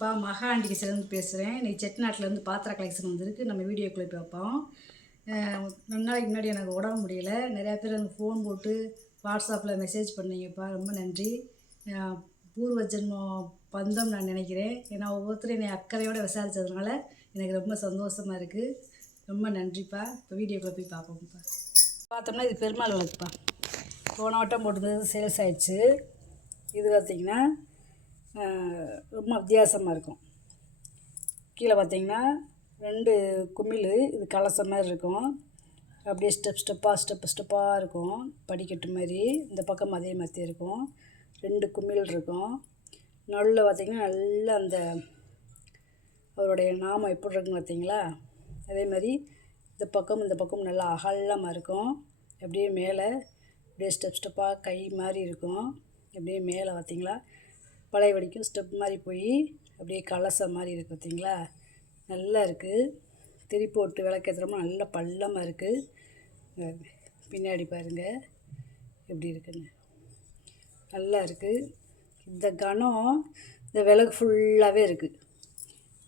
வணக்கம்ப்பா. மகா ஆண்டி கிச்சன்லேருந்து பேசுகிறேன். இன்றைக்கி செட்டிநாட்டிலேருந்து பாத்திர கலெக்ஷன் வந்திருக்கு. நம்ம வீடியோக்குள்ளே பார்ப்போம். 2 நாளைக்கு முன்னாடி எனக்கு உடம்பு முடியல. நிறையா பேர் எனக்கு ஃபோன் போட்டு வாட்ஸ்அப்பில் மெசேஜ் பண்ணீங்கப்பா, ரொம்ப நன்றி. பூர்வ ஜென்மம் பந்தம் நான் நினைக்கிறேன். ஏன்னா ஒவ்வொருத்தரும் என்னை அக்கறையோடு விசாரித்ததுனால எனக்கு ரொம்ப சந்தோஷமாக இருக்குது. ரொம்ப நன்றிப்பா. இப்போ வீடியோக்குள்ளே போய் பார்ப்போம்ப்பா. பார்த்தோம்னா இது பெருமாள் விளக்குப்பா. போன வட்டம் போட்டுருந்தது சேல்ஸ் ஆகிடுச்சு. இது பார்த்திங்கன்னா ரொம்ப வித்தியாசமாக இருக்கும். கீழே பார்த்திங்கன்னா 2 குமிழ், இது கலசம் மாதிரி இருக்கும். அப்படியே ஸ்டெப்பாக இருக்கும், படிக்கட்டு மாதிரி. இந்த பக்கம் அதே மாதிரி இருக்கும். 2 குமிழ் இருக்கும். நடுவில் பார்த்திங்கன்னா நல்லா அந்த அவருடைய நாமம் எப்படி இருக்குன்னு பார்த்திங்களா, அதே மாதிரி இந்த பக்கம் நல்லா அகலமாக இருக்கும். அப்படியே மேலே அப்படியே ஸ்டெப்பாக கை மாதிரி இருக்கும். அப்படியே மேலே பார்த்திங்களா பழைய வடிக்கும் ஸ்டெப் மாதிரி போய் அப்படியே கலசம் மாதிரி இருக்குது பார்த்திங்களா, நல்லா இருக்குது. திரி போட்டு விளக்கேற்றுறோம்னா நல்ல பள்ளமாக இருக்குது. பின்னாடி பாருங்கள் எப்படி இருக்குன்னு, நல்லா இருக்குது. இந்த கணம் இந்த விளக்கு ஃபுல்லாகவே இருக்குது.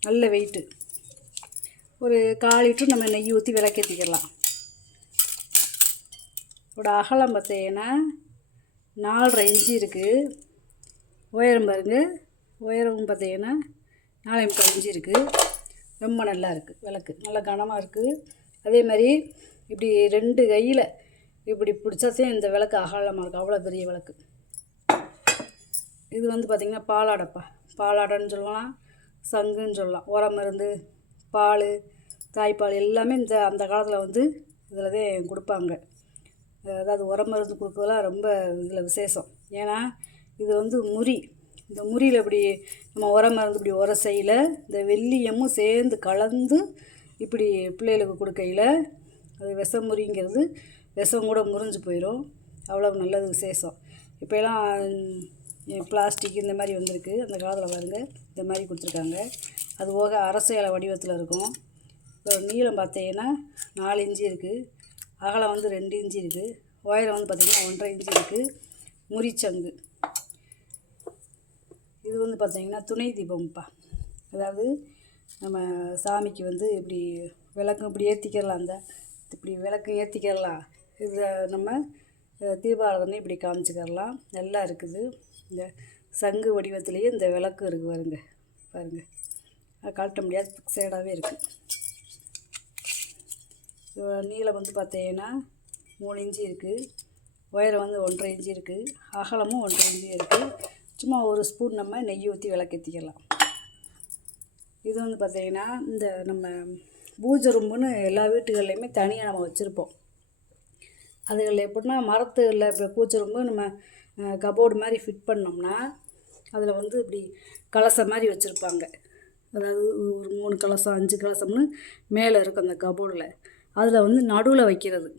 நல்ல வெயிட்டு. ஒரு 1/4 லிட்டர் நம்ம நெய் ஊற்றி விளக்கேற்றிக்கலாம். இதோட அகலம் பார்த்தீங்கன்னா 4.5 இன்ச்சு இருக்குது. உயரம் பாருங்கள், உயரம் பார்த்தீங்கன்னா 4.25 இன்ச்சு இருக்குது. ரொம்ப நல்லா இருக்குது. விளக்கு நல்லா கனமாக இருக்குது. அதே மாதிரி இப்படி 2 கையில் இப்படி பிடிச்சாத்தையும் இந்த விளக்கு அகலமாக இருக்குது. அவ்வளோ பெரிய விளக்கு. இது வந்து பார்த்திங்கன்னா பாலாடைப்பா. பாலாடைன்னு சொல்லலாம், சங்குன்னு சொல்லலாம். உரம் மருந்து, பால், தாய்ப்பால் எல்லாமே அந்த காலத்தில் வந்து இதில் தான் கொடுப்பாங்க. அதாவது உரம் மருந்து கொடுக்குறதுலாம் ரொம்ப இதில் விசேஷம். ஏன்னா இது வந்து முறி. இந்த முறியில் இப்படி நம்ம உரம் மருந்து இப்படி உரசையில் இந்த வெள்ளியமும் சேர்ந்து கலந்து இப்படி பிள்ளைகளுக்கு கொடுக்கையில் அது விஷம் முறிங்கிறது விஷம் கூட முறிஞ்சு போயிடும். அவ்வளோ நல்லது, விசேஷம். இப்போலாம் பிளாஸ்டிக் இந்த மாதிரி வந்திருக்கு. அந்த காலத்தில் பாருங்கள் இந்த மாதிரி கொடுத்துருக்காங்க. அது போக அரசு இலை வடிவத்தில் இருக்கும். இதோட நீளம் பார்த்தீங்கன்னா 4 இன்ச்சு இருக்குது. அகலம் வந்து 2 இன்ச்சு இருக்குது. உயரம் வந்து பார்த்திங்கன்னா 1.5 இன்ச்சு இருக்குது. முறிச்சங்கு. இது வந்து பார்த்திங்கன்னா துணை தீபம்ப்பா. அதாவது நம்ம சாமிக்கு வந்து இப்படி விளக்கு இப்படி ஏற்றிக்கிறலாம். இப்படி விளக்கு ஏற்றிக்கிறலாம். இதை நம்ம தீபாராதனை இப்படி காமிச்சிக்கிறலாம். நல்லா இருக்குது. இந்த சங்கு வடிவத்துலேயே இந்த விளக்கு இருக்குது பாருங்கள். அது கழட்ட முடியாது, ஃபிக்ஸடாகவே இருக்குது. நீளம் வந்து பார்த்தீங்கன்னா 3 இன்ச்சு இருக்குது. உயரம் வந்து 1.5 இன்ச்சு இருக்குது. அகலமும் 1.5 இன்ச்சு இருக்குது. சும்மா ஒரு ஸ்பூன் நம்ம நெய் ஊற்றி விளக்கேற்றிக்கலாம். இது வந்து பார்த்திங்கன்னா இந்த நம்ம பூஜை ரூமுன்னு எல்லா வீட்டுகள்லையுமே தனியாக நம்ம வச்சுருப்போம். அதுகளில் எப்படின்னா மரத்தில் இப்போ பூஜை ரூம்பு நம்ம கபோர்டு மாதிரி ஃபிட் பண்ணோம்னா அதில் வந்து இப்படி கலசம் மாதிரி வச்சுருப்பாங்க. அதாவது ஒரு 3 கலசம் 5 கலசம்னு மேலே இருக்கும் அந்த கபோர்டில். அதில் வந்து நடுவில் வைக்கிறது,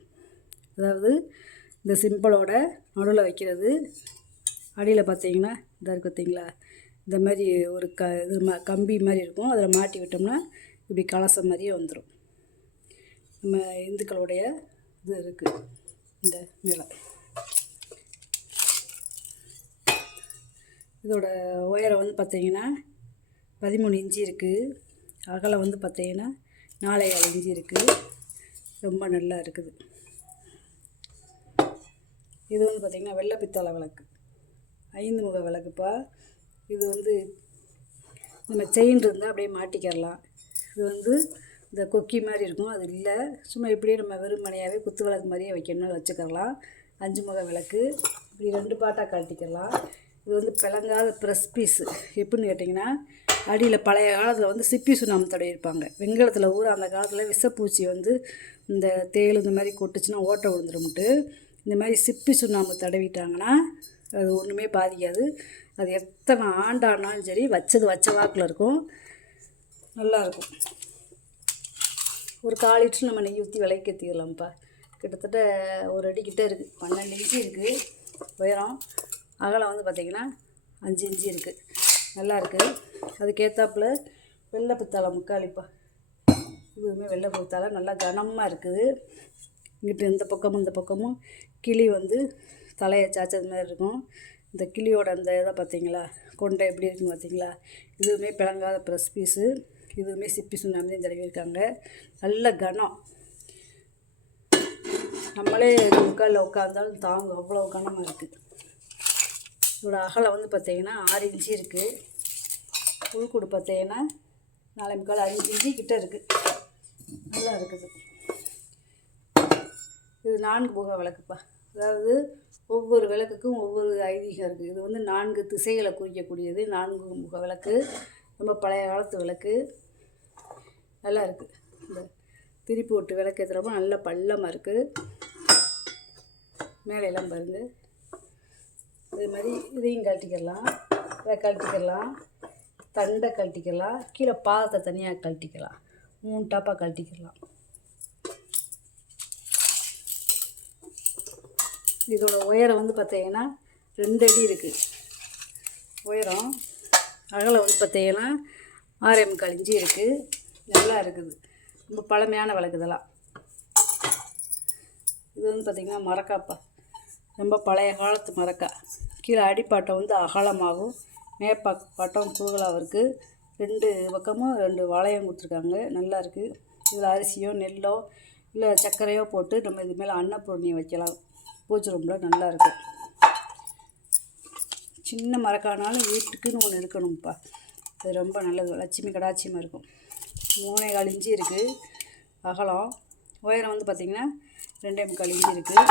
அதாவது இந்த சிம்பிளோட நடுவில் வைக்கிறது. அடியில் பார்த்தீங்கன்னா இதாக இருக்குது பார்த்திங்களா, இந்த மாதிரி ஒரு இது கம்பி மாதிரி இருக்கும். அதில் மாட்டி விட்டோம்னா இப்படி கலசம் மாதிரியே வந்துடும். நம்ம இந்துக்களுடைய இது இருக்குது இந்த மேலே. இதோட உயரம் வந்து பார்த்திங்கன்னா 13 இன்ச்சு இருக்குது. அகலம் வந்து பார்த்திங்கன்னா 4.25 இன்ச்சு இருக்குது. ரொம்ப நல்லா இருக்குது. இது வந்து பார்த்திங்கன்னா வெள்ளை பித்தளை விளக்கு, 5 முக விளக்குப்பா. இது வந்து நம்ம செயின் இருந்தால் அப்படியே மாட்டிக்கிறலாம். இது வந்து இந்த கொக்கி மாதிரி இருக்கும், அது இல்லை. சும்மா இப்படியே நம்ம வெறுமனையாகவே குத்து விளக்கு மாதிரியே வைக்கணும்னு வச்சுக்கலாம். 5 முக விளக்கு. இப்படி 2 பாட்டாக கழட்டிக்கலாம். இது வந்து பிளங்காத ப்ரெஸ் பீஸு. எப்படின்னு கேட்டிங்கன்னா, அடியில் பழைய காலத்தில் வந்து சிப்பி சுண்ணாம்பு தடவிருப்பாங்க. வெங்கலத்தில் ஊற அந்த காலத்தில் விஷப்பூச்சி வந்து இந்த தேள் இந்த மாதிரி கொட்டுச்சுன்னா ஓட்டை விழுந்துரும்ட்டு இந்த மாதிரி சிப்பி சுண்ணாம்பு தடவிட்டாங்கன்னா அது ஒன்றுமே பாதிக்காது. அது எத்தனை ஆண்டானாலும் சரி வச்ச வாக்கில் இருக்கும், நல்லாயிருக்கும். ஒரு 1/4 லிட்டர் நம்ம நெய் ஊற்றி விளக்கேற்றிக்கலாம்ப்பா. கிட்டத்தட்ட 1 அடிக்கிட்ட இருக்குது. 12 இன்ச்சு இருக்குது உயரம். அகலம் வந்து பார்த்திங்கன்னா 5 இன்ச்சு இருக்குது. நல்லா இருக்குது. அதுக்கேற்றாப்புல வெள்ளை பித்தளை முக்காளிப்பா. இதுவுமே வெள்ளை பித்தளை நல்லா கனமாக இருக்குது. இங்கிட்டு இந்த பக்கமும் கிளி வந்து தலையை சாய்ச்சது மாதிரி இருக்கும். இந்த கிளியோட அந்த இதை பார்த்தீங்களா, கொண்டை எப்படி இருக்குன்னு பார்த்தீங்களா. இதுவுமே பிளங்காத ப்ரெஸ் பீஸு, இதுவுமே சிப்பி சுண்ணாம்பையும் தடவியிருக்காங்க. நல்ல கனம், நம்மளே முக்காலில் உட்காந்தாலும் தாங்கும், அவ்வளோ கனமாக இருக்குது. இதோட அகலம் வந்து பார்த்திங்கன்னா 6 இன்ச்சு இருக்குது. உள்கூடு பார்த்தீங்கன்னா 4 முக்கால் 5 இன்ச்சு கிட்ட இருக்குது. நல்லா இருக்குது. இது 4 முக விளக்குப்பா. அதாவது ஒவ்வொரு விளக்குக்கும் ஒவ்வொரு ஐதீகம் இருக்குது. இது வந்து 4 திசைகளை குறிக்கக்கூடியது. 4 முக விளக்கு, ரொம்ப பழைய காலத்து விளக்கு, நல்லா இருக்குது. இந்த திருப்பி விட்டு விளக்கு ஏற்றுறப்போ நல்ல பள்ளமாக இருக்குது. மேலையெல்லாம் பாருங்கள். இதே மாதிரி இதையும் கழட்டிக்கலாம், இதை கழட்டிக்கலாம், தண்டை கழட்டிக்கலாம், கீழே பாதத்தை தனியாக கழட்டிக்கலாம், 3 டாப்பாக கழட்டிக்கலாம். இதோட உயரம் வந்து பார்த்தீங்கன்னா 2 அடி இருக்குது உயரம். அகலம் வந்து பார்த்தீங்கன்னா 6 முக்கால் இன்ச்சு இருக்குது. நல்லா இருக்குது. ரொம்ப பழமையான விளக்கு இதெல்லாம். இது வந்து பார்த்திங்கன்னா மரக்காப்பா, ரொம்ப பழைய காலத்து மரக்கா. கீழே அடிப்பாட்டம் வந்து அகலமாகும், மேப்பாட்டம் குறுகலாகவும் இருக்குது. 2 பக்கமும் 2 வளையம் கொடுத்துருக்காங்க. நல்லா இருக்குது. இதில் அரிசியோ நெல்லோ இல்லை சர்க்கரையோ போட்டு நம்ம இது மேலே அன்னப்பூர்ணியை வைக்கலாம். பூஜை ரூமில் நல்லாயிருக்கும். சின்ன மரக்கானாலும் வீட்டுக்குன்னு ஒன்று இருக்கணும்ப்பா. அது ரொம்ப நல்லது, லட்சுமி கடாட்சியமாக இருக்கும். 3,4 இன்ச்சு இருக்குது அகலம். உயரம் வந்து பார்த்திங்கன்னா 2 முக்கால் இன்ச்சு இருக்குது.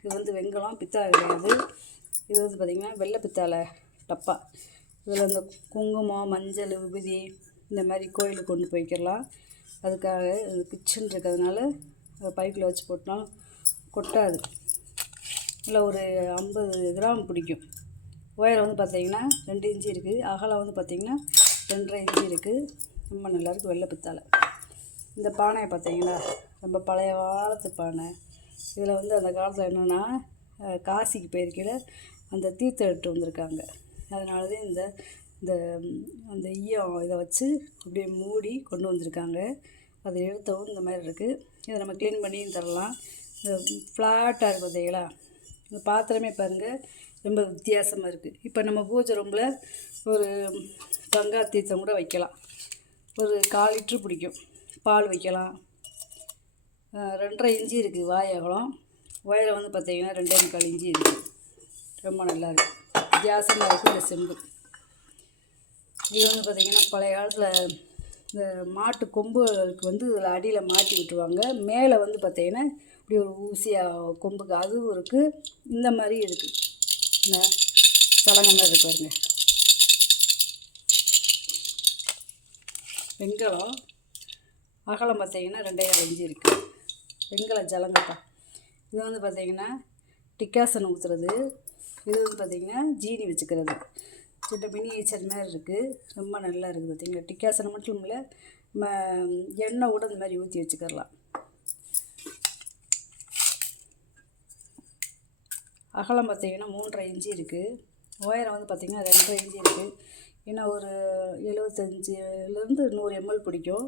இது வந்து வெண்கலம், பித்தளை கிடையாது. இது வந்து பார்த்திங்கன்னா வெள்ளை பித்தளை டப்பா. இதில் இந்த குங்குமம், மஞ்சள், விபூதி இந்த மாதிரி கோயிலுக்கு கொண்டு போய்க்கலாம். அதுக்காக இது கிச்சன் இருக்கிறதுனால பைப்பில் வச்சு போட்டோம், கொட்டாது. இல்லை ஒரு 50 கிராம் பிடிக்கும். உயரம் வந்து பார்த்திங்கன்னா 2 இன்ச்சு இருக்குது. அகலம் வந்து பார்த்திங்கன்னா 2.5 இன்ச்சு இருக்குது. ரொம்ப நல்லாயிருக்கு. வெள்ளை பித்தளை. இந்த பானையை பார்த்தீங்களா, ரொம்ப பழைய காலத்து பானை. இதில் வந்து அந்த காலத்தில் என்னென்னா, காசிக்கு போயிருக்கையில் அந்த தீர்த்தம் எடுத்து வந்திருக்காங்க. அதனால தான் இந்த இந்த அந்த ஈயம் இதை வச்சு அப்படியே மூடி கொண்டு வந்திருக்காங்க. அதை எடுத்தவும் இந்த மாதிரி இருக்குது. இதை நம்ம க்ளீன் பண்ணியும் தரலாம். ஃப்ளாட்டாக இருக்குது பார்த்தீங்களா. இந்த பாத்திரமே பாருங்கள், ரொம்ப வித்தியாசமாக இருக்குது. இப்போ நம்ம பூஜை ரூமில் ஒரு கங்கா தீர்த்தம் கூட வைக்கலாம். ஒரு 1/4 லிட்ரு பிடிக்கும். பால் வைக்கலாம். 2.5 இன்ச்சு இருக்குது வாய் அகலம். உயரம் வந்து பார்த்திங்கன்னா 2 முக்கால் இன்ச்சு இருக்குது. ரொம்ப நல்லா இருக்குது. வித்தியாசமாக இருக்குது இந்த செம்பு. இது வந்து பார்த்திங்கன்னா பழைய காலத்தில் இந்த மாட்டு கொம்புகளுக்கு வந்து இதில் அடியில் மாட்டி விட்டுருவாங்க. மேலே வந்து பார்த்திங்கன்னா இப்படி ஒரு ஊசியாக கொம்புக்கு அதுவும் இருக்குது. இந்த மாதிரி இருக்குது, இந்த சலங்கை மாதிரி இருக்கு பாருங்க. வெண்கலம் அகலம் பார்த்திங்கன்னா 2.5 இன்ச்சு இருக்குது. வெண்கல ஜலங்கப்பா. இது வந்து பார்த்திங்கன்னா டிக்காசன் ஊற்றுறது. இது வந்து பார்த்திங்கன்னா ஜீனி வச்சுக்கிறது. சின்ன மினியேச்சர் மாதிரி இருக்குது. ரொம்ப நல்லா இருக்குது பார்த்திங்களா. டிக்காசனை மட்டும் இல்லை, நம்ம எண்ணெய் கூட இந்த மாதிரி ஊற்றி வச்சுக்கலாம். அகலம் பார்த்திங்கன்னா 3.5 இன்ச்சு இருக்குது. உயரம் வந்து பார்த்திங்கன்னா 2.5 இன்ச்சு இருக்குது. ஏன்னா ஒரு 75லேருந்து 100 ml பிடிக்கும்.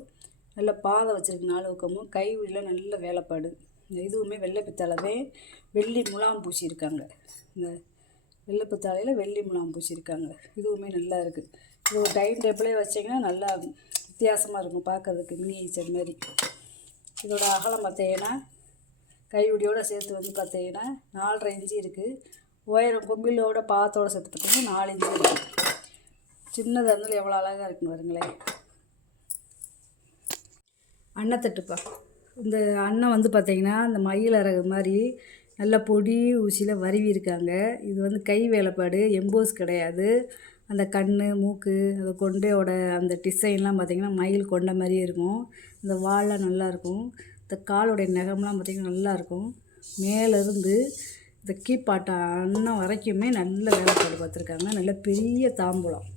நல்ல பாதை வச்சுருக்கு 4 பக்கமும். கைவிடியில் நல்ல வேலைப்பாடு. இதுவுமே வெள்ளை பித்தளவே வெள்ளி முலாம் பூசியிருக்காங்க. இந்த வெள்ளை பித்தளையில் வெள்ளி முலாம் பூசியிருக்காங்க. இதுவுமே நல்லா இருக்குது. இது ஒரு டைம் டேபிளே வச்சிங்கன்னா நல்லா வித்தியாசமாக இருக்கும் பார்க்குறதுக்கு, மினியேச்சர் மாதிரி. இதோட அகலம் பார்த்தீங்கன்னா கைவிடியோடு சேர்த்து வந்து பார்த்தீங்கன்னா 4.5 இன்ச்சு இருக்குது. உயரம் கொம்பிலோட பாத்தோடு சேர்த்து பார்த்தீங்கன்னா 4 இன்ச்சு இருக்குது. சின்னதாக இருந்தாலும் எவ்வளோ அழகாக இருக்குன்னு பாருங்களேன். அன்னத்தட்டுப்பா. இந்த அன்னம் வந்து பார்த்திங்கன்னா இந்த மயில் அரகு மாதிரி நல்லா பொடி ஊசியில் வருவி இருக்காங்க. இது வந்து கை வேலைப்பாடு, எம்போஸ் கிடையாது. அந்த கண், மூக்கு, அந்த கொண்டையோட அந்த டிசைன்லாம் பார்த்திங்கன்னா மயில் கொண்ட மாதிரியே இருக்கும். இந்த வால்லாம் நல்லாயிருக்கும். இந்த காலோடைய நகம்லாம் பார்த்திங்கன்னா நல்லாயிருக்கும். மேலேருந்து இந்த கீப்பாட்டை அன்னம் வரைக்குமே நல்ல வேலைப்பாடு பார்த்துருக்காங்க. நல்ல பெரிய தாம்பூலம்.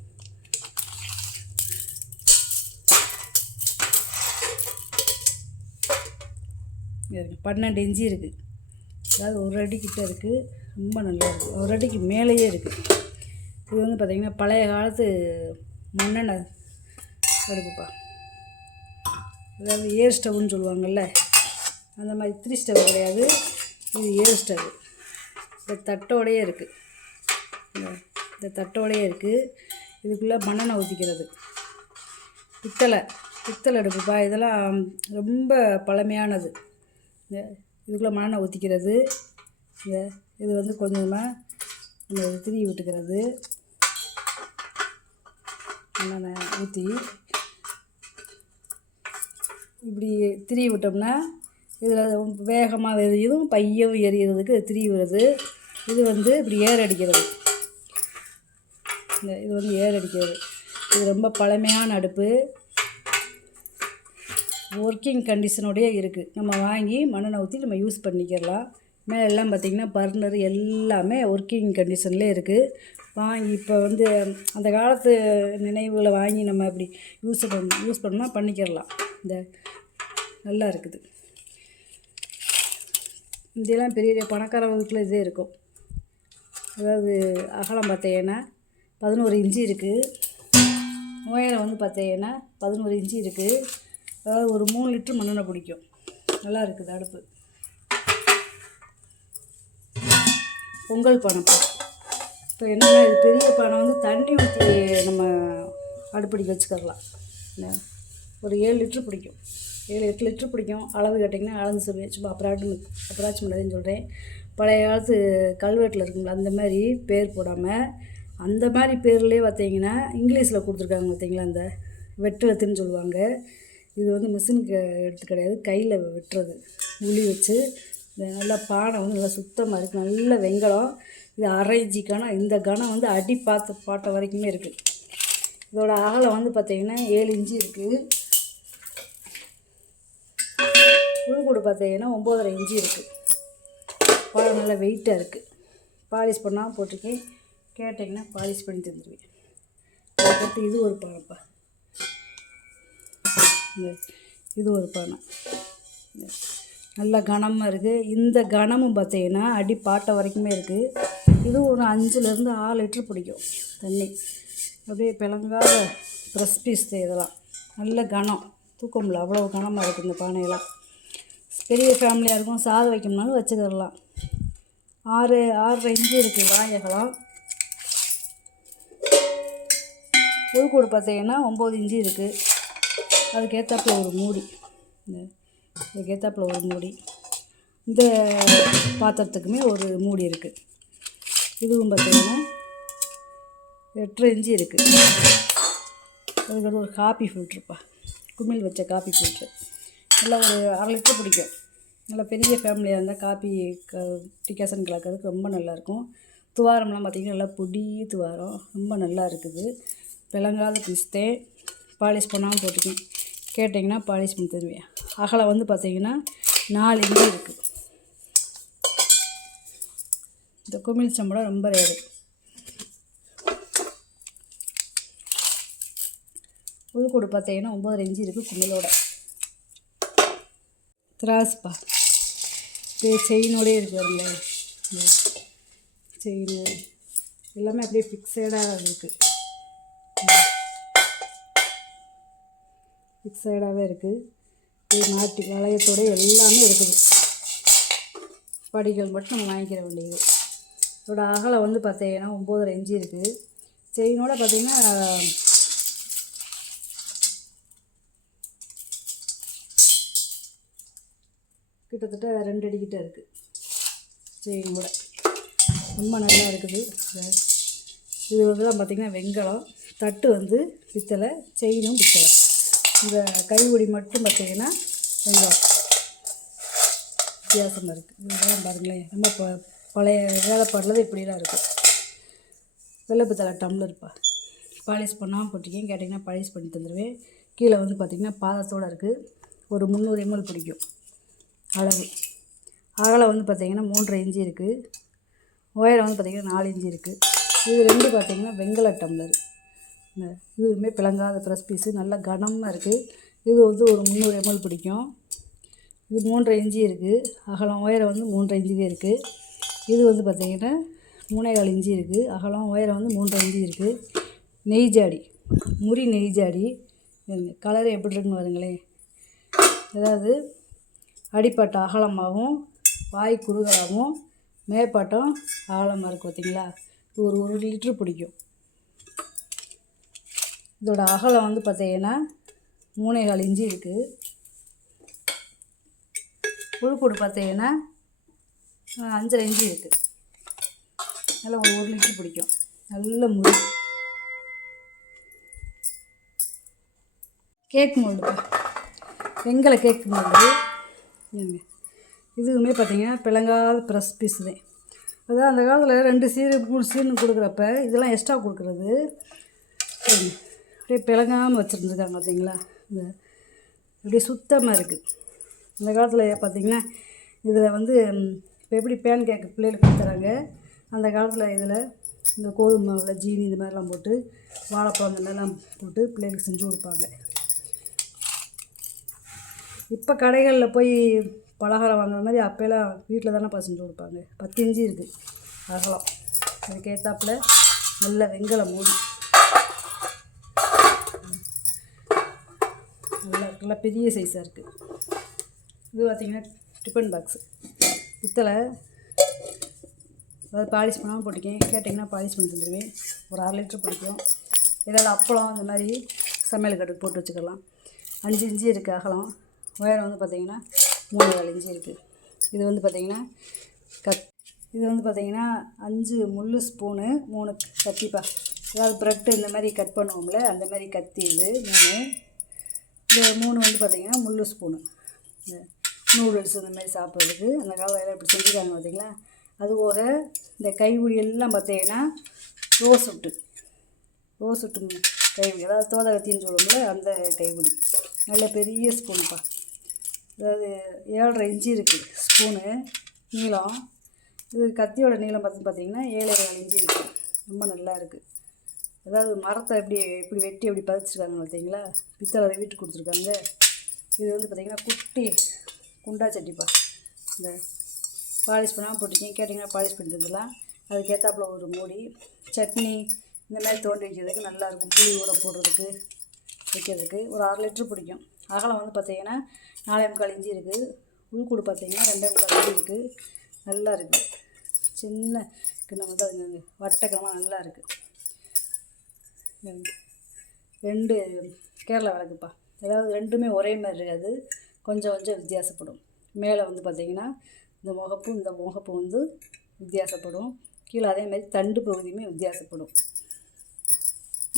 இருக்குது. 12 இன்ச்சு இருக்குது. அதாவது 1 அடி கிட்ட இருக்குது. ரொம்ப நல்லா இருக்குது. 1 அடிக்கு மேலேயே இருக்குது. இது வந்து பார்த்திங்கன்னா பழைய காலத்து மண்ணெண்ணெய் அடுப்புப்பா. அதாவது ஏர் ஸ்டவ்னு சொல்லுவாங்கள்ல, அந்த மாதிரி 3 ஸ்டவ் கிடையாது. இது ஏர் ஸ்டவ். இந்த தட்டோடையே இருக்குது. இந்த தட்டோடையே இருக்குது. இதுக்குள்ளே மண்ணெண்ணெய் ஊற்றிக்கிறது. பித்தளை அடுப்புப்பா, இதெல்லாம் ரொம்ப பழமையானது. இதுக்குள்ளே மண்ணெண்ணெய் ஊற்றிக்கிறது. இது வந்து கொஞ்சமாக நம்ம திருவி விட்டுக்கிறது. மண்ணெண்ணெய் ஊற்றி இப்படி திருவி விட்டோம்னா இதில் வேகமாக எரியுதும் பையும் எரியறதுக்கு திருவுறது. இது வந்து இப்படி ஏர் அடிக்கிறது. இது வந்து ஏர் அடிக்கிறது. இது ரொம்ப பழமையான அடுப்பு, ஒர்க்கிங் கண்டிஷனோடையே இருக்குது. நம்ம வாங்கி மண்ணெண்ணெய் ஊற்றி நம்ம யூஸ் பண்ணிக்கிறலாம். மேலே எல்லாம் பார்த்திங்கன்னா பர்னர் எல்லாமே ஒர்க்கிங் கண்டிஷன்லேயே இருக்குது. வாங்கி இப்போ வந்து அந்த காலத்து நினைவுகளை வாங்கி நம்ம இப்படி யூஸ் பண்ணால் பண்ணிக்கிறலாம். இந்த நல்லா இருக்குது. இதெல்லாம் பெரிய பணக்கார வகுப்பில் இதே இருக்கும். அதாவது அகலம் பார்த்தீங்கன்னா 11 இன்ச்சு இருக்குது. உயரம் வந்து பார்த்தீங்கன்னா 11 இன்ச்சு இருக்குது. அதாவது ஒரு 3 லிட்டர் மண்ணெண்ணெய் பிடிக்கும். நல்லா இருக்குது அடுப்பு. பொங்கல் பானை. இப்போ என்னென்னா இது பெரிய பானை வந்து தண்ணி ஊற்றி நம்ம அடுப்படிக்க வச்சுக்கலாம். ஒரு 7 லிட்ரு பிடிக்கும், 7-8 லிட்ரு பிடிக்கும். அளவு கேட்டிங்கன்னா அளந்து சொல்லி சும்மா அப்ராச் பண்ணதுன்னு சொல்கிறேன். பழைய காலத்து கல்வெட்டில் இருக்குங்களா அந்த மாதிரி பேர் போடாமல் அந்த மாதிரி பேர்லேயே பார்த்தீங்கன்னா இங்கிலீஷில் கொடுத்துருக்காங்க பார்த்தீங்களா, அந்த வெட்டுறதுன்னு சொல்லுவாங்க. இது வந்து மிஷினுக்கு எடுத்து கிடையாது, கையில் வெட்டுறது. உளி வச்சு நல்லா பானை வந்து நல்லா சுத்தமாக இருக்குது. நல்ல வெங்கலம். இது 1/2 இன்ச்சு கனம். இந்த கனம் வந்து அடி பாட்டை வரைக்குமே இருக்குது. இதோட அகலம் வந்து பார்த்திங்கன்னா 7 இன்ச்சு இருக்குது. உள்கூடு பார்த்தீங்கன்னா 9.5 இன்ச்சு இருக்குது. பானை நல்லா வெயிட்டாக இருக்குது. பாலிஷ் பண்ணால் போட்டிருக்கேன், கேட்டிங்கன்னா பாலிஷ் பண்ணி தந்துடுவேன். அதுக்கடுத்து இது ஒரு பானைப்பா. இது ஒரு பானை நல்லா கனமாக இருக்குது. இந்த கனமும் பார்த்தீங்கன்னா அடி பாட்டை வரைக்குமே இருக்குது. இது ஒரு 5லேருந்து 6 லிட்ரு பிடிக்கும் தண்ணி. அப்படியே பிளங்காத ப்ரெஸ் பீஸ் இதெல்லாம் நல்ல கனம், தூக்கமில்ல அவ்வளோ கனமாக இருக்குது இந்த பானையெல்லாம். பெரிய ஃபேமிலியாக இருக்கும், சாதம் வைக்கணும்னாலும் வச்சுக்கிடலாம். 6.5 இன்ச்சு இருக்குது வாயகலம். உள்கூடு பார்த்தீங்கன்னா 9 இன்ச்சு இருக்குது. அதுக்கேற்றாப்புல ஒரு மூடி, அதுக்கேற்றாப்புல ஒரு மூடி. இந்த பாத்திரத்துக்குமே ஒரு மூடி இருக்குது. இதுவும் பார்த்தீங்கன்னா 8.5 இன்ச்சு இருக்குது. அதுக்கடுத்து ஒரு காப்பி ஃபில்ட்ருப்பா, குமிழ் வச்ச காப்பி ஃபில்ட்ரு. நல்லா ஒரு 1/2 லிட்டர் பிடிக்கும். நல்லா பெரிய ஃபேமிலியாக இருந்தால் காப்பி டிகாசன் கலக்கிறதுக்கு ரொம்ப நல்லாயிருக்கும். துவாரம்லாம் பார்த்திங்கன்னா நல்லா பொடி துவாரம், ரொம்ப நல்லா இருக்குது. விளங்காத பிஸ்தே பாலிஷ் பண்ணாமல் போட்டுக்கேன், கேட்டிங்கன்னா பாலிஷ் பண்ணி தருவேன். அகலம் வந்து பார்த்திங்கன்னா 4 இன்ச்சு இருக்குது. இந்த குமிழ் சம்பளம் ரொம்ப ரேரு. உள்கூடு பார்த்தீங்கன்னா 9.5 இன்ச்சு இருக்குது குமிழோட. திராஸ்ப்பா, செயினோடே இருக்குது பாருங்க. செயின் எல்லாமே அப்படியே ஃபிக்ஸடாக இருக்குது, ஃபிக்ஸடாகவே இருக்குது. இது நாட்டு வளையத்தோடு எல்லாமே இருக்குது. படிகள் மட்டும் நம்ம வாங்கிக்கிற வேண்டியது. இதோட அகலம் வந்து பார்த்தீங்கன்னா 9.5 இன்ச்சு இருக்குது. செயினோட பார்த்தீங்கன்னா கிட்டத்தட்ட 2 அடிக்கிட்ட இருக்குது. செயின் கூட ரொம்ப நல்லா இருக்குது. இது வந்து பார்த்திங்கன்னா வெங்கலம். தட்டு வந்து பித்தளை, செயினும் பித்தளை. இந்த கைப்பிடி மட்டும் பார்த்திங்கன்னா வெங்கலம். வித்தியாசமாக இருக்குது. இதெல்லாம் பாருங்களேன், ரொம்ப பழைய வேலைப்பாடில் இப்படிலாம் இருக்குது. வெள்ளை பித்தளை டம்ளர்ப்பா, பாலிஷ் பண்ணாமல் போட்டிருக்கேன், கேட்டிங்கன்னா பாலிஷ் பண்ணி தந்துடுவேன். கீழே வந்து பார்த்திங்கன்னா பாதத்தோடு இருக்குது. ஒரு 300 ml பிடிக்கும் அளவு. அகலம் வந்து பார்த்திங்கன்னா 3.5 இன்ச்சு இருக்குது. உயரம் வந்து பார்த்திங்கன்னா 4 இன்ச்சு இருக்குது. இது 2 பார்த்திங்கன்னா வெங்கல டம்ளர். இதுவுமே பிளங்காத ப்ரெஸ் பீஸு, நல்லா கனமாக இருக்குது. இது வந்து ஒரு 300 ml பிடிக்கும். இது 3.5 இன்ச்சு இருக்குது. அகலம் உயரம் வந்து 3.5 இன்ச்சு இருக்குது. இது வந்து பார்த்திங்கன்னா 3.25 இன்ச்சு இருக்குது. அகலம் உயரம் வந்து 3.5 இன்ச்சு இருக்குது. நெய் ஜாடி, முறி நெய் ஜாடி. கலர் எப்படி இருக்குன்னு பாருங்களேன். அதாவது அடிப்பாட்டம் அகலமாகவும் வாய் குறுகலாகவும் மேற்பாட்டம் அகலமாக இருக்குது பார்த்தீங்களா. இது ஒரு 1 லிட்ரு பிடிக்கும். இதோட அகலம் வந்து பார்த்திங்கன்னா 3,4 இன்ச்சு இருக்குது. புழுக்கூடு பார்த்திங்கன்னா 5,5 இன்ச்சு இருக்குது. நல்லா ஒரு 1 லிட்ரு பிடிக்கும். நல்ல முடி. கேக் மோல்டுப்பா, வெங்கல கேக் மோல்டு. இதுவுமே பார்த்திங்கன்னா பிளங்காத ப்ரெஸ் பீஸு தான். அதான் அந்த காலத்தில் 2 சீரு 3 சீர்னு கொடுக்குறப்ப இதெல்லாம் எக்ஸ்ட்ரா கொடுக்குறது. அப்படியே பிளங்காமல் வச்சுருந்துருக்காங்க பார்த்திங்களா. இந்த அப்படியே சுத்தமாக இருக்குது. அந்த காலத்தில் பார்த்திங்கன்னா இதில் வந்து இப்போ எப்படி பேன் கேக்கு பிள்ளைகளுக்கு கொடுத்துறாங்க, அந்த காலத்தில் இதில் இந்த கோதுமை மாவில் ஜீனி இந்த மாதிரிலாம் போட்டு வாழைப்பழம் இந்த மாதிரிலாம் போட்டு பிள்ளைகளுக்கு செஞ்சு கொடுப்பாங்க. இப்போ கடைகளில் போய் பலகாரம் வாங்குற மாதிரி அப்போல்லாம் வீட்டில் தானே செஞ்சு கொடுப்பாங்க. 10 இன்ச்சு இருக்குது அகலம். அதுக்கேற்றாப்புல நல்ல வெங்கல மூடி, நல்லா பெரிய சைஸாக இருக்குது. இது பார்த்திங்கன்னா டிஃபன் பாக்ஸு பித்தளை. அதாவது பாலிஷ் பண்ணாமல் போட்டிருக்கேன், கேட்டிங்கன்னா பாலிஷ் பண்ணி தந்துடுவேன். ஒரு 1/2 லிட்ரு பிடிக்கும். ஏதாவது அப்பளம் அந்த மாதிரி சமையல் கட்டுக்கு போட்டு வச்சுக்கலாம். 5 இன்ச்சு இருக்குது அகலம். உயரம் வந்து பார்த்திங்கன்னா 3,4 இன்ச்சு இருக்குது. இது வந்து பார்த்திங்கன்னா இது வந்து பார்த்திங்கன்னா 5 முள் ஸ்பூனு, 3 கத்திப்பா. அதாவது ப்ரெட்டு இந்த மாதிரி கட் பண்ணுவோம்ல, அந்த மாதிரி கத்தி. இது 3. இந்த 3 வந்து பார்த்திங்கன்னா முள் ஸ்பூனு. இந்த நூடுல்ஸ் இந்த மாதிரி சாப்பிட்றதுக்கு அந்த காலையில் இப்படி செஞ்சுருக்காங்க பார்த்திங்களா. அதுபோக இந்த கைப்பிடி எல்லாம் பார்த்திங்கன்னா ரோஸ் விட்டு கைப்பிடி, அதாவது தோதகத்தின்னு சொல்லுவோம்ல, அந்த கைப்பிடி. நல்ல பெரிய ஸ்பூனுப்பா. அதாவது 7.5 இன்ச்சு இருக்குது ஸ்பூனு நீளம். இது கத்தியோட நீளம் பார்த்திங்கன்னா 7.4 இன்ச்சு இருக்குது. ரொம்ப நல்லா இருக்குது. அதாவது மரத்தை இப்படி வெட்டி எப்படி பதிச்சிருக்காங்க பார்த்திங்களா. பித்தளை வீட்டுக்கு கொடுத்துருக்காங்க. இது வந்து பார்த்திங்கன்னா குட்டி குண்டா சட்டிப்பா. இந்த பாலிஷ் பண்ணாமல் போட்டிருக்கேன், கேட்டிங்கன்னா பாலிஷ் பண்ணி தந்துடலாம். அதுக்கேற்றாப்புல ஒரு மூடி. சட்னி இந்த மாதிரி தோண்டி வைக்கிறதுக்கு நல்லாயிருக்கும். புளி ஊற போடுறதுக்கு வைக்கிறதுக்கு. ஒரு 1/2 லிட்ரு பிடிக்கும். அகலம் வந்து பார்த்திங்கன்னா 4,4 இன்ச்சு இருக்குது. உள்கூடு பார்த்திங்கன்னா 2,4 இன்ச்சு இருக்குது. நல்லா இருக்குது. சின்ன கிண்ணம் தான் அது வட்டக்கிழமாக நல்லா இருக்குது. 2 கேரளா விளக்குப்பா. அதாவது 2மே ஒரே மாதிரி இருக்காது, கொஞ்சம் வித்தியாசப்படும். மேலே வந்து பார்த்திங்கன்னா இந்த முகப்பு வந்து வித்தியாசப்படும். கீழே அதே மாதிரி தண்டு பகுதியுமே வித்தியாசப்படும்.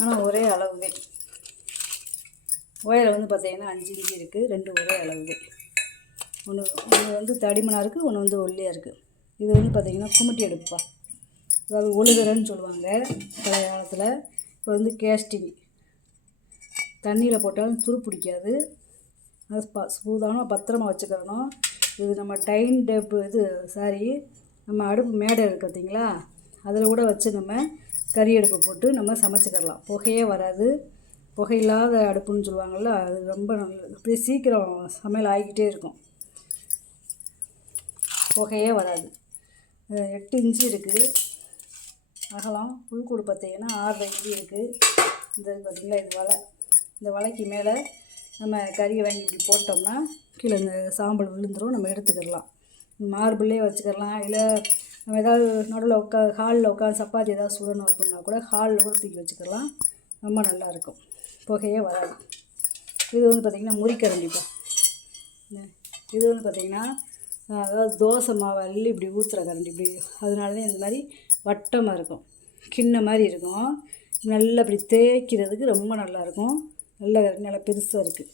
ஆனால் ஒரே அளவுவே. உயரம் வந்து பார்த்திங்கன்னா 5 இன்ச்சு இருக்குது. 2 ஒரே அளவுவே. ஒன்று வந்து தடிமனாக இருக்குது, ஒன்று வந்து ஒல்லியாக இருக்குது. இது வந்து பார்த்திங்கன்னா குமிட்டி அடுப்புப்பா. அதாவது ஒழுகுறன்னு சொல்லுவாங்க பழைய காலத்தில். இப்போ வந்து கேஸ்டிவி, தண்ணியில் போட்டாலும் துரு பிடிக்காது. அது சூதானமாக பத்திரமா வச்சுக்கிறணும். இது நம்ம டைன் டேப்பு நம்ம அடுப்பு மேடை இருக்குது பார்த்திங்களா, அதில் கூட வச்சு நம்ம கறி அடுப்பு போட்டு நம்ம சமைச்சிக்கிறலாம். புகையே வராது. புகையில்லாத அடுப்புன்னு சொல்லுவாங்கள்ல, அது ரொம்ப நல்லது. அப்படியே சீக்கிரம் சமையல் ஆகிக்கிட்டே இருக்கும், புகையே வராது. 8 இன்ச்சு இருக்குது அகலம். உள்கூடு பார்த்திங்கன்னா 6.5 இன்ச்சு இருக்குது. இந்த பார்த்திங்களா, இது வலை. இந்த வலைக்கு மேலே நம்ம கறியை வாங்கி இப்படி போட்டோம்னா கீழே இந்த சாம்பல் விழுந்துடும், நம்ம எடுத்துக்கிடலாம். மார்பிள்லே வச்சுக்கிடலாம். இல்லை நம்ம ஏதாவது நடுவில் ஹாலில் உட்காந்து சப்பாத்தி ஏதாவது சுடணும் அப்படின்னா கூட ஹாலில் கூட தூக்கி வச்சுக்கலாம். ரொம்ப நல்லாயிருக்கும், புகையே வராது. இது வந்து பார்த்திங்கன்னா முறிக்கரண்டிப்பா. இது வந்து பார்த்திங்கன்னா அதாவது தோசை மாவு அள்ளி இப்படி ஊற்றுற கரண்டி இப்படி. அதனால தான் இந்த மாதிரி வட்டமாக இருக்கும், கிண்ண மாதிரி இருக்கும். நல்லா இப்படி தேய்க்கிறதுக்கு ரொம்ப நல்லாயிருக்கும். நல்லா பெருசாக இருக்குது.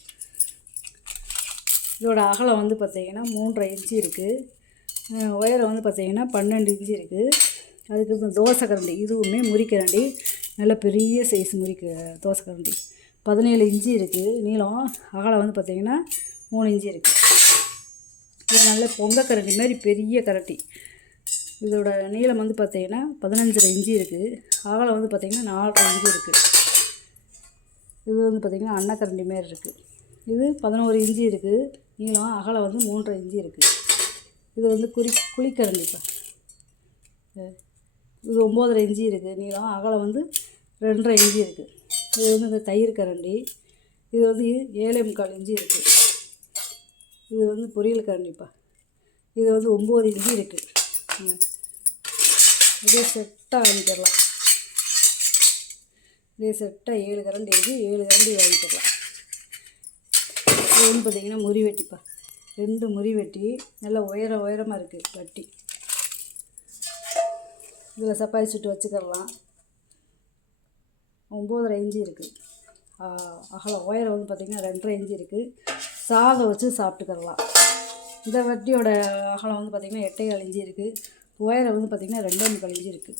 இதோட அகலம் வந்து பார்த்திங்கன்னா 3.5 இன்ச்சு இருக்குது. உயரம் வந்து பார்த்திங்கன்னா 12 இன்ச்சு இருக்குது. அதுக்கு இந்த தோசை கரண்டி, இதுவுமே முறிக்கரண்டி, நல்ல பெரிய சைஸ் தோசை கரண்டி. 17 இன்ச்சு இருக்குது நீளம். அகலம் வந்து பார்த்திங்கன்னா 3 இன்ச்சு இருக்குது. இது நல்ல பொங்கக்கரண்டி மாதிரி பெரிய கரண்டி. இதோட நீளம் வந்து பார்த்திங்கன்னா 15.5 இன்ச்சு இருக்குது. அகலம் வந்து பார்த்திங்கன்னா 4.5 இன்ச்சு இருக்குது. இது வந்து பார்த்திங்கன்னா அன்னக்கரண்டி மாரி இருக்குது. இது 11 இன்ச்சு இருக்குது நீளம். அகலம் வந்து 3.5 இன்ச்சு இருக்குது. இது வந்து குழிக்கரண்டிப்பா. இது 9.5 இன்ச்சு இருக்குது நீளம். அகலம் வந்து 2.5 இன்ச்சு இருக்குது. இது வந்து இந்த தயிர் கரண்டி. இது வந்து 7.25 இன்ச்சு இருக்குது. இது வந்து பொரியல் கரண்டிப்பா. இது வந்து 9 இன்ச்சு இருக்குது. இதே செட்டாக வாங்கிக்கிறலாம். இதே செட்டாக 7 கரண்டி இருக்குது, 7 கரண்டி வாங்கிக்கிறலாம். இது வந்து பார்த்திங்கன்னா முறி வெட்டிப்பா, 2 முறி வெட்டி நல்லா உயரமாக இருக்குது வட்டி. இதில் சப்பாத்தி சுட்டு வச்சுக்கிறலாம். 9.5 இன்ச்சு இருக்குது அகலம். உயரம் வந்து பார்த்திங்கன்னா 2.5 இன்ச்சு இருக்குது. சாதம் வச்சு சாப்பிட்டுக்கிறலாம். இந்த வட்டியோட அகலம் வந்து பார்த்திங்கன்னா 8.4 இன்ச்சு இருக்குது. உயரம் வந்து பார்த்திங்கன்னா 2.25 இன்ச்சு இருக்குது.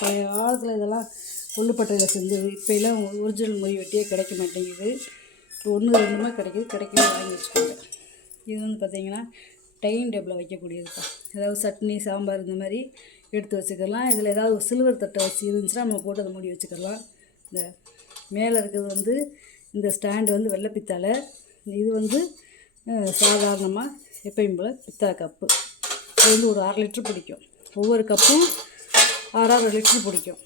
பழைய காலத்தில் இதெல்லாம் கொள்ளுப்பட்டையில் செஞ்சது. இப்போலாம் ஒரிஜினல் முறி வெட்டியே கிடைக்க மாட்டேங்குது. 1 2 கிடைக்கிது. கிடைக்கவே வாங்கி வச்சுக்கோங்க. இது வந்து பார்த்திங்கன்னா டைனிங் டேபிளில் வைக்கக்கூடியதுப்பா. ஏதாவது சட்னி சாம்பார் இந்த மாதிரி எடுத்து வச்சுக்கலாம். இதில் ஏதாவது சில்வர் தட்டை வச்சு இருந்துச்சுன்னா நம்ம போட்டு அதை மூடி வச்சுக்கலாம். இந்த மேலே இருக்கிறது வந்து இந்த ஸ்டாண்டு வந்து வெள்ளை பித்தாளை. இது வந்து சாதாரணமாக எப்பயும் போல் பித்தளை கப்பு. இது வந்து ஒரு 1/2 லிட்ரு பிடிக்கும். ஒவ்வொரு கப்பும் 6 லிட்ரு பிடிக்கும்.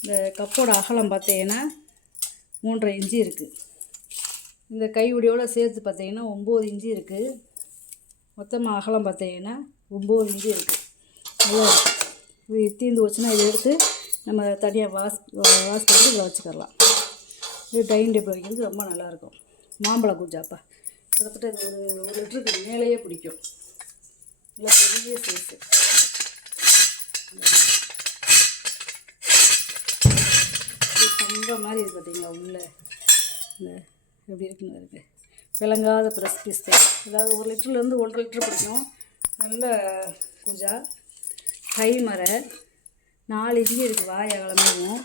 இந்த கப்போட அகலம் பார்த்தீங்கன்னா 3.5 இன்ச்சு இருக்குது. இந்த கையுடியோடு சேர்த்து பார்த்தீங்கன்னா 9 இன்ச்சு இருக்குது. மொத்தமாக அகலம் பார்த்தீங்கன்னா 9 இன்ச்சு இருக்குது. நல்லா இருக்குது. இது தீர்ந்து வச்சுன்னா இதை எடுத்து நம்ம தனியாக வாஷ் பண்ணிட்டு இதில் வச்சுக்கலாம். இது டைனிங் டேபிள் வைக்கிறது ரொம்ப நல்லாயிருக்கும். மாம்பழ குஜாப்பா கிட்டத்தட்ட இது ஒரு லிட்டருக்கு மேலேயே பிடிக்கும். நல்லா பெரிய சைஸு. தங்க மாதிரி இருக்குது பார்த்தீங்களா உள்ளே. இந்த எப்படி இருக்குன்னு இருக்குது. விளங்காத ப்ரெஸ் பீஸ் தான். அதாவது 1 லிட்டர்லேருந்து 1.5 லிட்டர் பிடிக்கும். நல்ல குஜா கை மர 4 இன்ச்சு இருக்குது. வாய் அகலமாகவும்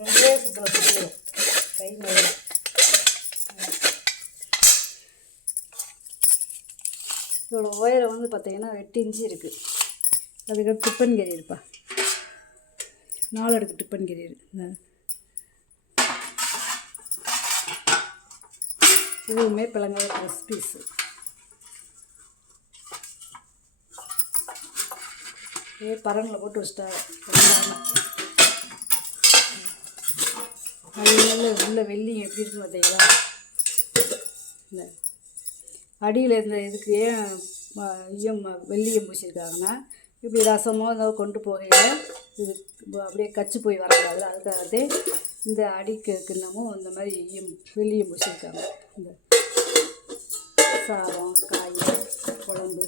ரெண்டே சுற்றில் சுற்றிடும் கை மரம். இதோட உயரம் வந்து பார்த்திங்கன்னா 8 இன்ச்சு இருக்குது. அதுக்கு டிப்பன் கேரியர்ப்பா, 4 அடுக்கு டிப்பன் கேரியர். இதுவுமே பிளங்காத ப்ரெஸ் பீஸு. பரனில் போட்டு வச்சிட்டா நல்ல உள்ள வெள்ளியும் எப்படி இருக்குன்னு பார்த்தீங்களா. இந்த அடியில் இந்த இதுக்கு ஏன் வெள்ளியம் பூசியிருக்காங்கன்னா இப்படி ரசமோ ஏதாவது கொண்டு போகையில் இது அப்படியே கச்சு போய் வரக்கூடாது. அதுக்காகவே இந்த அடிக்கு கிண்ணமும் இந்த மாதிரி வெள்ளியம் பூசியிருக்காங்க. இந்த சாதம் காய் குழம்பு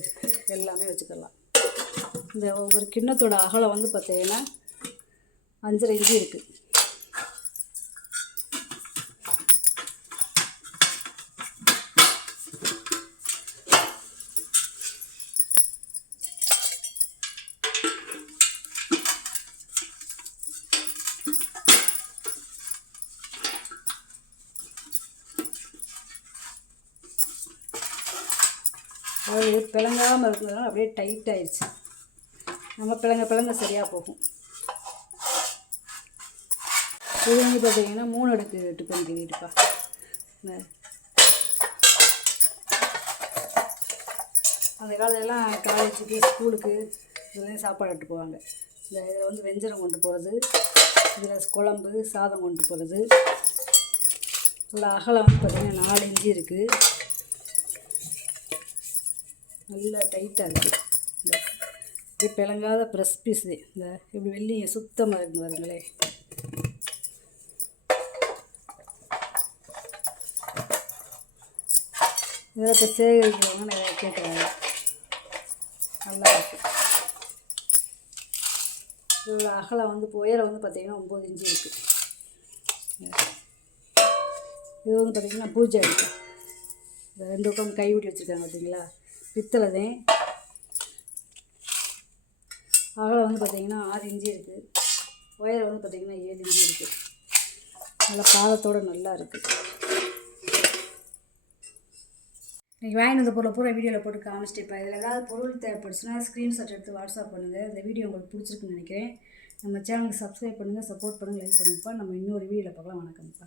எல்லாமே வச்சுக்கலாம். இந்த ஒவ்வொரு கிண்ணத்தோட அகலம் வந்து பார்த்தீங்கன்னா 5.5 இன்ச்சு இருக்குது. அதாவது பிளங்காமல் இருக்கிறதுனால அப்படியே டைட் ஆயிடுச்சு. நம்ம பிளங்க சரியாக போகும். இது வந்து பார்த்தீங்கன்னா 3 அடுக்கு டிப்பன் கேரியர்ப்பா. அந்த காலத்துலலாம் காலேஜுக்கு ஸ்கூலுக்கு இதெல்லாம் சாப்பாடு எடுத்து போவாங்க. இதில் வந்து வெஞ்சரம் கொண்டு போகிறது, இதில் குழம்பு சாதம் கொண்டு போகிறது. இதில் அகலம் வந்து பார்த்திங்கன்னா 4 இன்ச்சு இருக்குது. நல்லா டைட்டாக இருக்குது. இப்படி பிளங்காத ப்ரெஸ் பீஸு. இந்த இப்படி வெள்ளியை சுத்தமாக இருக்குது பாருங்களே. இதில் இப்போ சேகரிக்கிறவங்க நிறைய கேட்குறாங்க. நல்லா இருக்குது. இதோட அகலம் வந்து உயரம் வந்து பார்த்திங்கன்னா 9 இன்ச்சு இருக்குது. இது வந்து பார்த்திங்கன்னா பூஜை அடிக்கும். இந்த 2 பக்கம் கைவிடி வச்சுருக்காங்க பார்த்தீங்களா, பித்தளை தான். அகலம் வந்து பார்த்திங்கன்னா 6 இன்ச்சு இருக்குது. உயரம் வந்து பார்த்திங்கன்னா 7 இன்ச்சு இருக்குது. நல்லா பாதத்தோடு நல்லா இருக்குது. இன்றைக்கி வாங்கிட்டு வந்த பொருளை பூரா வீடியோவில் போட்டு காமிச்சிட்டேப்பா. இதில் ஏதாவது பொருள் தேவைப்படுச்சுன்னா ஸ்க்ரீன்ஷாட் எடுத்து வாட்ஸ்அப் பண்ணுங்கள். இந்த வீடியோ உங்களுக்கு பிடிச்சிருக்குன்னு நினைக்கிறேன். நம்ம சேனலுக்கு சப்ஸ்கிரைப் பண்ணுங்கள், சப்போர்ட் பண்ணுங்கள், லைக் பண்ணுங்கப்பா. நம்ம இன்னொரு வீடியோவில் பார்க்கலாம். வணக்கம்ப்பா.